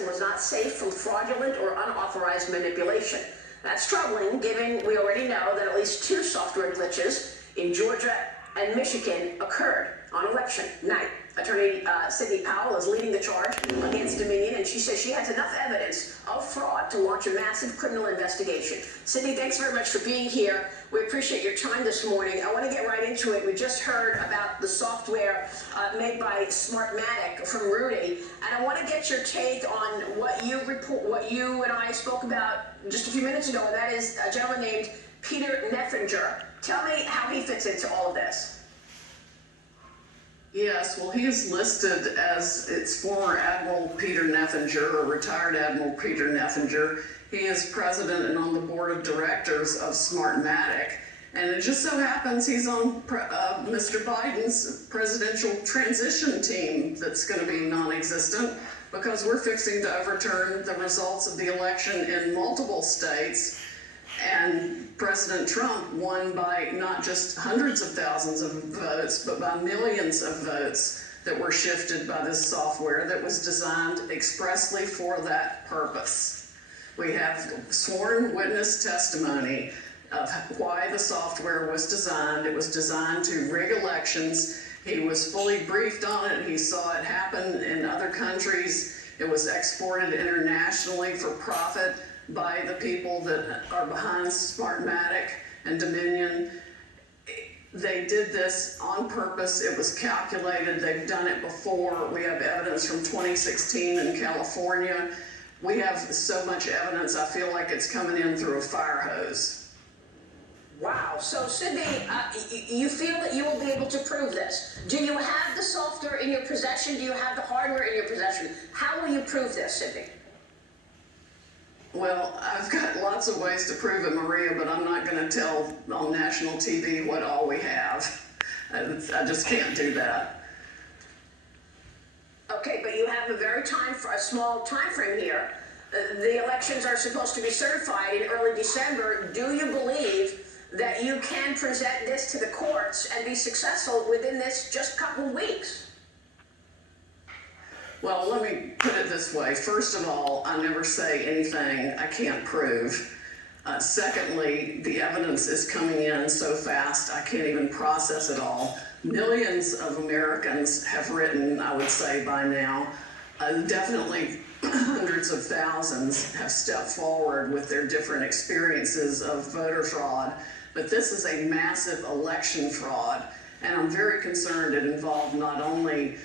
was not safe from fraudulent or unauthorized manipulation. That's troubling, given we already know that at least 2 software glitches in Georgia and Michigan occurred on election night. Attorney Sidney Powell is leading the charge against Dominion, and she says she has enough evidence of fraud to launch a massive criminal investigation. Sidney, thanks very much for being here. We appreciate your time this morning. I want to get right into it. We just heard about the software made by Smartmatic from Rudy, and I want to get your take on what you and I spoke about just a few minutes ago, and that is a gentleman named Peter Neffinger. Tell me how he fits into all of this. Yes, well, he is listed as its former Admiral Peter Neffinger, or retired Admiral Peter Neffinger. He is president and on the board of directors of Smartmatic. And it just so happens he's on Mr. Biden's presidential transition team that's going to be non-existent, because we're fixing to overturn the results of the election in multiple states. And President Trump won by not just hundreds of thousands of votes, but by millions of votes that were shifted by this software that was designed expressly for that purpose. We have sworn witness testimony of why the software was designed. It was designed to rig elections. He was fully briefed on it. He saw it happen in other countries. It was exported internationally for profit by the people that are behind Smartmatic and Dominion. They did this on purpose. It was calculated. They've done it before. We have evidence from 2016 in California. We have so much evidence, I feel like it's coming in through a fire hose. Wow. So, Sidney, you feel that you will be able to prove this. Do you have the software in your possession? Do you have the hardware in your possession? How will you prove this, Sidney? Well, I've got lots of ways to prove it, Maria, but I'm not going to tell on national TV what all we have. I just can't do that. Okay, but you have a small time frame here. The elections are supposed to be certified in early December. Do you believe that you can present this to the courts and be successful within this just couple of weeks? Well, let me put it this way. First of all, I never say anything I can't prove. Secondly, the evidence is coming in so fast, I can't even process it all. Millions of Americans have written, I would say by now. Definitely hundreds of thousands have stepped forward with their different experiences of voter fraud. But this is a massive election fraud, and I'm very concerned it involved not only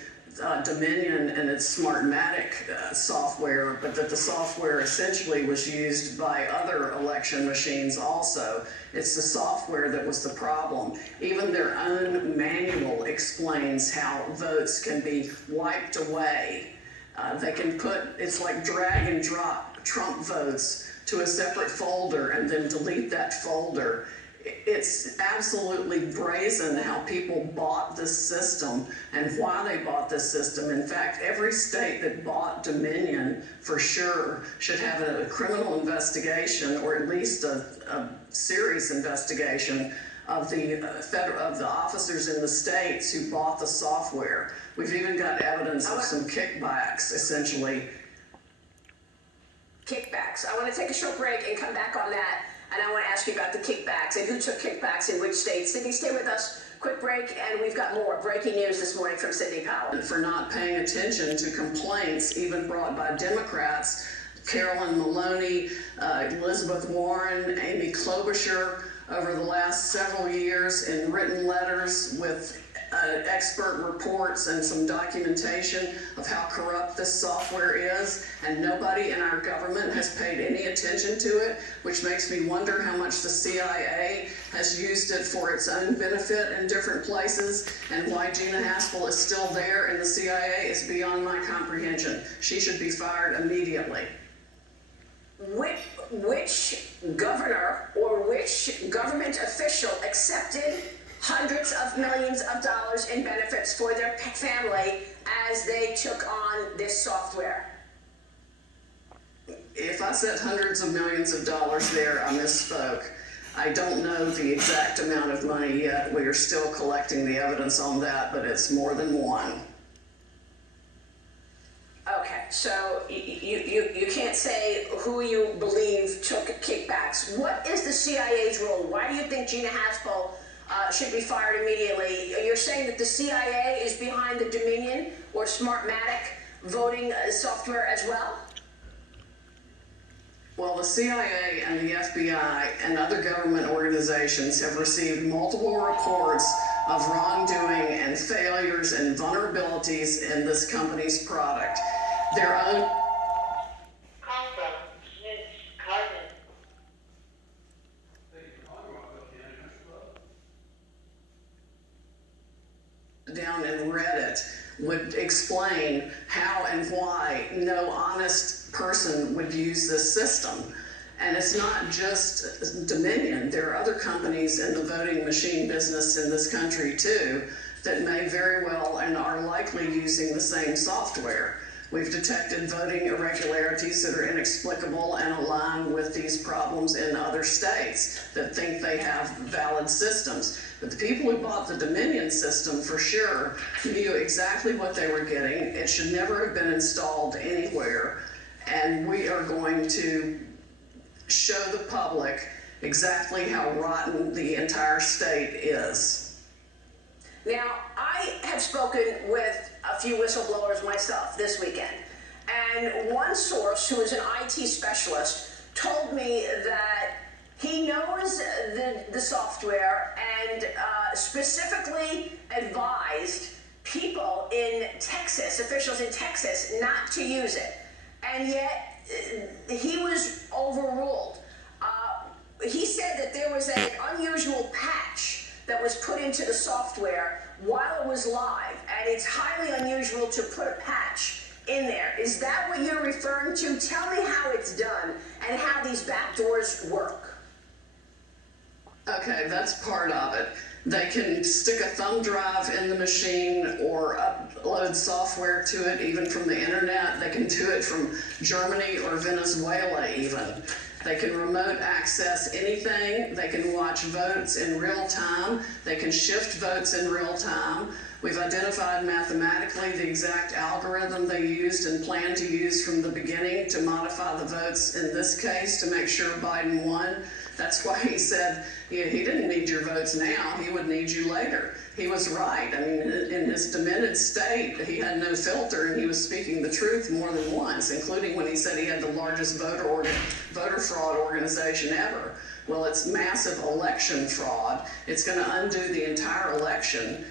Dominion and its Smartmatic software, but that the software essentially was used by other election machines also. It's the software that was the problem. Even their own manual explains how votes can be wiped away. They can it's like drag and drop Trump votes to a separate folder and then delete that folder. It's absolutely brazen how people bought this system and why they bought this system. In fact, every state that bought Dominion for sure should have a criminal investigation, or at least a serious investigation of the officers in the states who bought the software. We've even got evidence of some kickbacks, essentially. Kickbacks. I want to take a short break and come back on that. And I want to ask you about the kickbacks and who took kickbacks in which states. Sidney, stay with us. Quick break, and we've got more breaking news this morning from Sidney Powell. For not paying attention to complaints even brought by Democrats, Carolyn Maloney, Elizabeth Warren, Amy Klobuchar, over the last several years in written letters with expert reports and some documentation of how corrupt this software is, and nobody in our government has paid any attention to it, which makes me wonder how much the CIA has used it for its own benefit in different places, and why Gina Haspel is still there in the CIA is beyond my comprehension. She should be fired immediately. Which governor or which government official accepted hundreds of millions of dollars in benefits for their family as they took on this software? If I said hundreds of millions of dollars there, I misspoke. I don't know the exact amount of money yet. We are still collecting the evidence on that, but it's more than one. Okay, so you who you believe took kickbacks. What is the CIA's role? Why do you think Gina Haspel should be fired immediately? You're saying that the CIA is behind the Dominion or Smartmatic voting software as well? Well, the CIA and the FBI and other government organizations have received multiple reports of wrongdoing and failures and vulnerabilities in this company's product. Their own down and read it would explain how and why no honest person would use this system. And it's not just Dominion. There are other companies in the voting machine business in this country too that may very well and are likely using the same software. We've detected voting irregularities that are inexplicable and align with these problems in other states that think they have valid systems. But the people who bought the Dominion system for sure knew exactly what they were getting. It should never have been installed anywhere. And we are going to show the public exactly how rotten the entire state is. Now, I have spoken with a few whistleblowers myself this weekend, and one source who is an IT specialist told me that he knows the software and specifically advised people in Texas, officials in Texas, not to use it. And yet, he was overruled. He said that there was an unusual patch that was put into the software while it was live, and it's highly unusual to put a patch in there. Is that what you're referring to? Tell me how it's done and how these backdoors work. Okay, that's part of it. They can stick a thumb drive in the machine or upload software to it, even from the internet. They can do it from Germany or Venezuela even. They can remote access anything. They can watch votes in real time. They can shift votes in real time. We've identified mathematically the exact algorithm they used and plan to use from the beginning to modify the votes in this case to make sure Biden won. That's why he said he didn't need your votes now, he would need you later. He was right. I mean, in his demented state, he had no filter and he was speaking the truth more than once, including when he said he had the largest voter fraud organization ever. Well, it's massive election fraud. It's going to undo the entire election.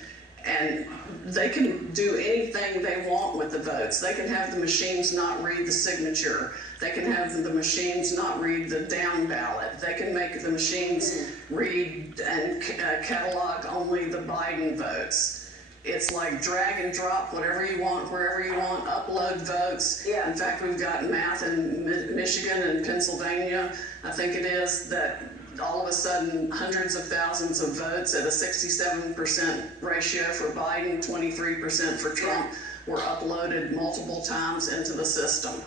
And they can do anything they want with the votes. They can have the machines not read the signature. They can have the machines not read the down ballot. They can make the machines read and catalog only the Biden votes. It's like drag and drop whatever you want, wherever you want, upload votes. Yeah. In fact, we've got math in Michigan and Pennsylvania, I think it is, that all of a sudden hundreds of thousands of votes at a 67% ratio for Biden, 23% for Trump were uploaded multiple times into the system.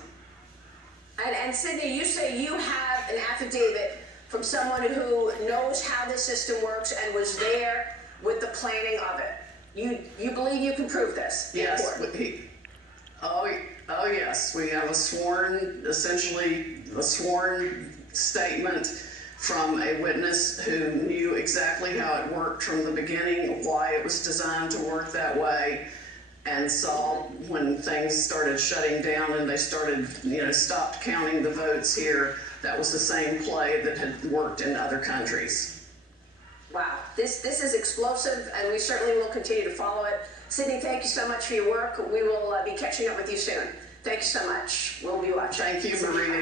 And Sidney, you say you have an affidavit from someone who knows how this system works and was there with the planning of it. You believe you can prove this? Yes. Oh yes. We have essentially a sworn statement from a witness who knew exactly how it worked from the beginning, why it was designed to work that way, and saw when things started shutting down and they started, stopped counting the votes here, that was the same play that had worked in other countries. Wow, this is explosive, and we certainly will continue to follow it. Sidney, thank you so much for your work. We will be catching up with you soon. Thank you so much. We'll be watching. Thank you, Maria.